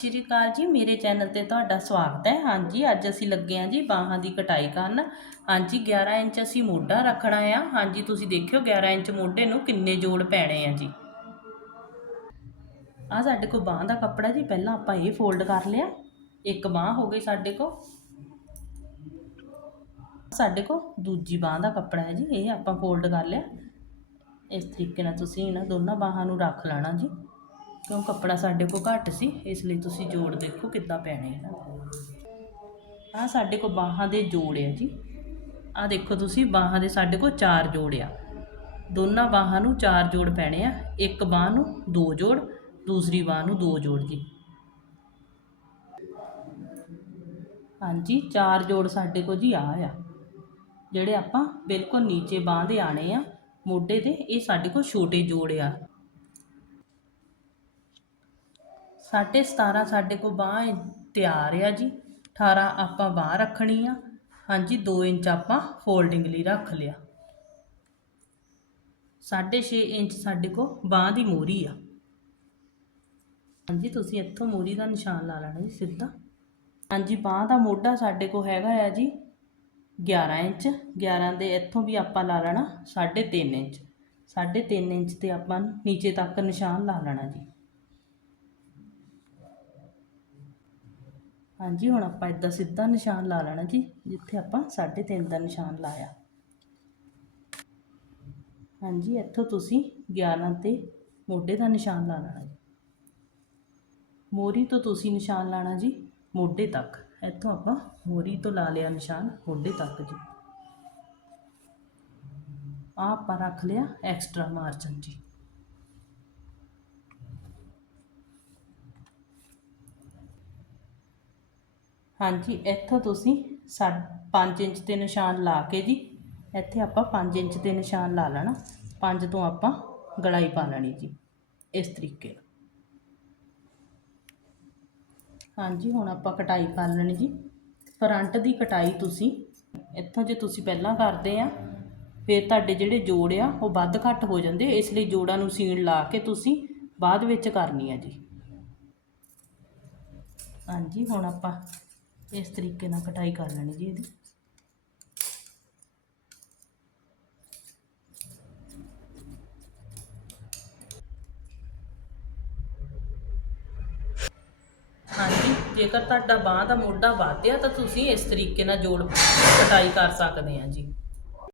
ਸਤਿ ਸ਼੍ਰੀ ਅਕਾਲ ਜੀ, ਮੇਰੇ ਚੈਨਲ ਤੇ ਤੁਹਾਡਾ ਸਵਾਗਤ ਹੈ। ਹਾਂਜੀ, ਅੱਜ ਅਸੀਂ ਲੱਗੇ ਹਾਂ ਜੀ ਬਾਹਾਂ ਦੀ ਕਟਾਈ ਕਰਨ। ਹਾਂਜੀ 11 ਇੰਚ ਅਸੀਂ ਮੋਢਾ ਰੱਖਣਾ ਆ। ਹਾਂਜੀ, ਤੁਸੀਂ ਦੇਖਿਓ 11 ਇੰਚ ਮੋਢੇ ਨੂੰ ਕਿੰਨੇ ਜੋੜ ਪੈਣੇ ਆ ਜੀ। ਆ ਸਾਡੇ ਕੋਲ ਬਾਹਾਂ ਦਾ ਕੱਪੜਾ ਜੀ, ਪਹਿਲਾਂ ਆਪਾਂ ਇਹ ਫੋਲਡ ਕਰ ਲਿਆ। ਇੱਕ ਬਾਹ ਹੋ ਗਈ ਸਾਡੇ ਕੋਲ। ਸਾਡੇ ਕੋਲ ਦੂਜੀ ਬਾਹ ਦਾ ਕੱਪੜਾ ਹੈ ਜੀ, ਇਹ ਆਪਾਂ ਫੋਲਡ ਕਰ ਲਿਆ। ਇਸ ਤਰੀਕੇ ਨਾਲ ਤੁਸੀਂ ਇਹਨਾਂ ਦੋਨਾਂ ਬਾਹਾਂ ਨੂੰ ਰੱਖ ਲੈਣਾ ਜੀ। ਕਿਉਂ ਕੱਪੜਾ ਸਾਡੇ ਕੋਲ ਘੱਟ ਸੀ, ਇਸ ਲਈ ਤੁਸੀਂ ਜੋੜ ਦੇਖੋ ਕਿੱਦਾਂ ਪੈਣੇ ਇਹਨਾਂ ਆ ਸਾਡੇ ਕੋਲ ਬਾਹਾਂ ਦੇ ਜੋੜ ਆ ਜੀ। ਆ ਦੇਖੋ ਤੁਸੀਂ, ਬਾਹਾਂ ਦੇ ਸਾਡੇ ਕੋਲ ਚਾਰ ਜੋੜ ਆ। ਦੋਨਾਂ ਬਾਹਾਂ ਨੂੰ ਚਾਰ ਜੋੜ ਪੈਣੇ ਆ, ਇੱਕ ਬਾਹ ਨੂੰ ਦੋ ਜੋੜ, ਦੂਸਰੀ ਬਾਹ ਨੂੰ ਦੋ ਜੋੜ ਜੀ। ਹਾਂਜੀ, ਚਾਰ ਜੋੜ ਸਾਡੇ ਕੋਲ ਜੀ ਆ ਆ। ਜਿਹੜੇ ਆਪਾਂ ਬਿਲਕੁਲ ਨੀਚੇ ਬਾਹ ਦੇ ਆਣੇ ਆ, ਮੋਢੇ ਦੇ ਇਹ ਸਾਡੇ ਕੋਲ ਛੋਟੇ ਜੋੜ ਆ। ਸਾਢੇ 17 ਸਾਡੇ ਕੋਲ ਬਾਹ ਤਿਆਰ ਆ ਜੀ। 18 ਆਪਾਂ ਬਾਹ ਰੱਖਣੀ ਆ। ਹਾਂਜੀ 2 ਇੰਚ ਆਪਾਂ ਫੋਲਡਿੰਗ ਲਈ ਰੱਖ ਲਿਆ। 6.5 ਇੰਚ ਸਾਡੇ ਕੋਲ ਬਾਹ ਦੀ ਮੋਰੀ ਆ। ਹਾਂਜੀ, ਤੁਸੀਂ ਇੱਥੋਂ ਮੋਰੀ ਦਾ ਨਿਸ਼ਾਨ ਲਾ ਲੈਣਾ ਜੀ ਸਿੱਧਾ। ਹਾਂਜੀ, ਬਾਹ ਦਾ ਮੋਢਾ ਸਾਡੇ ਕੋਲ ਹੈਗਾ ਆ ਜੀ 11 ਇੰਚ। 11 ਦੇ ਇੱਥੋਂ ਵੀ ਆਪਾਂ ਲਾ ਲੈਣਾ 3.5 ਇੰਚ। 3.5 ਇੰਚ ਤੇ ਆਪਾਂ ਨੀਚੇ ਤੱਕ ਨਿਸ਼ਾਨ ਲਾ ਲੈਣਾ ਜੀ। ਹਾਂਜੀ, ਹੁਣ ਆਪਾਂ ਇਦਾਂ ਸਿੱਧਾ ਨਿਸ਼ਾਨ ਲਾ ਲੈਣਾ ਜੀ, ਜਿੱਥੇ ਆਪਾਂ 3.5 ਦਾ ਨਿਸ਼ਾਨ ਲਾਇਆ। ਹਾਂਜੀ, ਇੱਥੋਂ ਤੁਸੀਂ 11 ਤੇ ਮੋਢੇ ਦਾ ਨਿਸ਼ਾਨ ਲਾ ਲੈਣਾ ਜੀ। ਮੋਰੀ ਤੋਂ ਤੁਸੀਂ ਨਿਸ਼ਾਨ ਲਾਣਾ ਜੀ, ਮੋਢੇ ਤੱਕ। ਇੱਥੋਂ ਆਪਾਂ ਮੋਰੀ ਤੋਂ ਲਾ ਲਿਆ ਨਿਸ਼ਾਨ, ਮੋਢੇ ਤੱਕ ਜੀ। ਆ ਆਪਾਂ ਰੱਖ ਲਿਆ ਐਕਸਟਰਾ ਮਾਰਜਨ ਜੀ। ਹਾਂਜੀ, ਇੱਥੋਂ ਤੁਸੀਂ 5 ਇੰਚ ਦੇ ਨਿਸ਼ਾਨ ਲਾ ਕੇ ਜੀ, ਇੱਥੇ ਆਪਾਂ 5 ਇੰਚ ਦੇ ਨਿਸ਼ਾਨ ਲਾ ਲੈਣਾ। 5 ਤੋਂ ਆਪਾਂ ਗਲਾਈ ਪਾ ਲੈਣੀ ਜੀ, ਇਸ ਤਰੀਕੇ ਨਾਲ। ਹਾਂਜੀ, ਹੁਣ ਆਪਾਂ ਕਟਾਈ ਕਰ ਲੈਣੀ ਜੀ। ਫਰੰਟ ਦੀ ਕਟਾਈ ਤੁਸੀਂ, ਇੱਥੋਂ ਜੇ ਤੁਸੀਂ ਪਹਿਲਾਂ ਕਰਦੇ ਆ, ਫਿਰ ਤੁਹਾਡੇ ਜਿਹੜੇ ਜੋੜ ਆ, ਉਹ ਵੱਧ ਘੱਟ ਹੋ ਜਾਂਦੇ ਇਸ ਲਈ ਜੋੜਾਂ ਨੂੰ ਸੀਣ ਲਾ ਕੇ ਤੁਸੀਂ ਬਾਅਦ ਵਿੱਚ ਕਰਨੀ ਆ ਜੀ। ਹਾਂਜੀ, ਹੁਣ ਆਪਾਂ ਇਸ ਤਰੀਕੇ ਨਾਲ ਕਟਾਈ ਕਰ ਲੈਣੀ ਜੀ ਇਹਦੀ। ਹਾਂਜੀ, ਜੇਕਰ ਤੁਹਾਡਾ ਬਾਹ ਦਾ ਮੋਢਾ ਵਧਿਆ ਤਾਂ ਤੁਸੀਂ ਇਸ ਤਰੀਕੇ ਨਾਲ ਜੋੜ ਕਟਾਈ ਕਰ ਸਕਦੇ ਆ ਜੀ।